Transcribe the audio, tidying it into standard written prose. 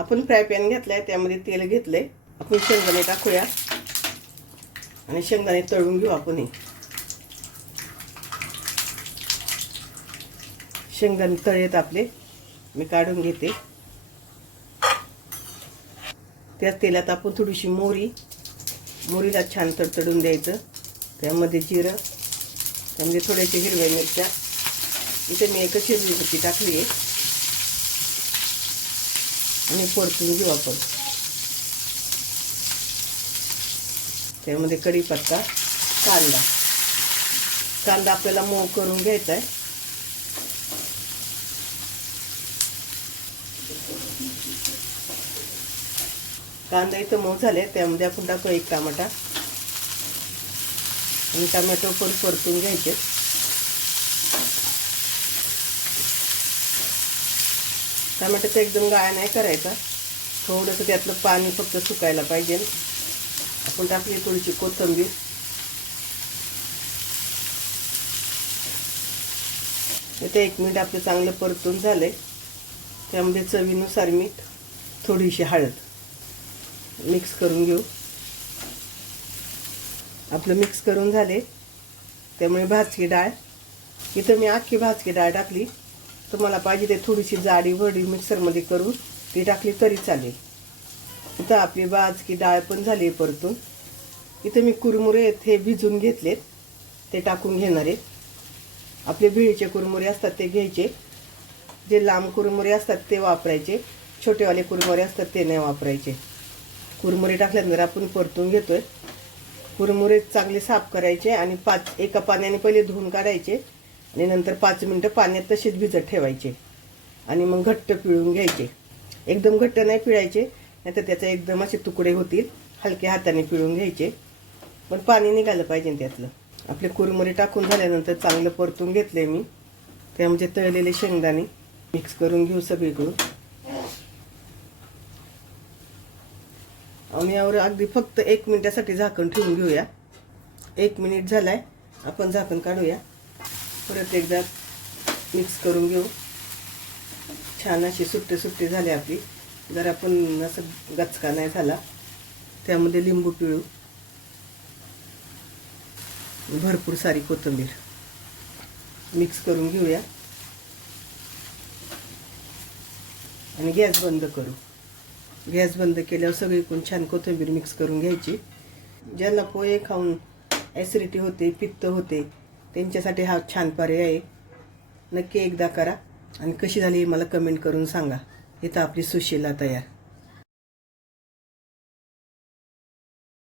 आपण fry pan घेतलाय, त्यामध्ये तेल घेतलंय. आपण शेंगदाणे टाकूया आणि शेंगदाणे तळून घेऊ. आपण हे शेंगदाणे तळेत आपले मी काढून घेते. त्याच तेलात आपण थोडीशी मोहरीला छान तडतडून द्यायचं. त्यामध्ये जिरं, त्यामध्ये थोड्याशा हिरव्या मिरच्या, इथे मी एकच हिरवी मिरची टाकली आहे आणि परतून घेऊ आपण. त्यामध्ये कढीपत्ता, कांदा आपल्याला मऊ करून घ्यायचा आहे. कांदा इथं मऊ झाले, त्यामध्ये आपण टाकू एक टमाटा आणि टमॅटो पण परतून घ्यायचे. टमाट्याचा एकदम गाळा नाही करायचा, थोडंसं त्यातलं पाणी फक्त सुकायला पाहिजे. आपण टाकली थोडीशी कोथिंबीर. इथे 1 मिनिट आपलं चांगलं परतून झालंय. त्यामध्ये चवीनुसार मीठ, थोडीशी हळद मिक्स करून घेऊ. आपलं मिक्स करून झाले. त्यामुळे भाजकी डाळ, इथं मी अख्खी भाजकी डाळ टाकली. तुम्हाला पाहिजे ते थोडीशी जाडी वडी मिक्सरमध्ये करून ती टाकली तरी चालेल. इथं आपली भाजकी डाळ पण झाली परतून. इथं मी कुरमुरे हे भिजून घेतलेत, ते टाकून घेणार आहे. आपले बिळीचे कुरमुरे असतात ते घ्यायचे. जे लांब कुरमुरे असतात ते वापरायचे, छोटेवाले कुरमुरे असतात ते नाही वापरायचे. कुरमुरे टाकल्यानंतर आपण परतून घेतोय. कुरमुरे चांगले साफ करायचे आणि एका पाण्याने पहिले धुवून काढायचे आणि नंतर 5 मिनिटं पाण्यात तसेच भिजत ठेवायचे आणि मग घट्ट पिळून घ्यायचे. एकदम घट्ट नाही पिळायचे, नाहीतर त्याचे एकदम असे तुकडे होतील. हलक्या हाताने पिळून घ्यायचे, पण पाणी निघालं पाहिजे त्यातलं. आपले कुरमुरे टाकून झाल्यानंतर चांगलं परतून घेतले मी. त्यामध्ये तळलेले शेंगदाणे मिक्स करून घेऊ सगळीकडून. आणि यावर अगदी फक्त 1 मिनिटासाठी झाकण ठेवून घेऊया. 1 मिनिट झालाय, आपण झाकण काढूया. परत एकदा मिक्स करून घेऊ. छान अशी सुट्टे झाले आपली. जर आपण असं गचका नाही झाला, त्यामध्ये लिंबू पिळू. भरपूर सारी कोथिंबीर मिक्स करून घेऊया आणि गॅस बंद करू. गॅस बंद केल्यावर सगळीकडून छान कोथिंबीर मिक्स करून घ्यायची. ज्यांना पोहे खाऊन ॲसिडिटी होते, पित्त होते, त्यांच्यासाठी हा छान पर्याय आहे. नक्की एकदा करा आणि कशी झाली मला कमेंट करून सांगा. इथं आपली सुशीला तयार.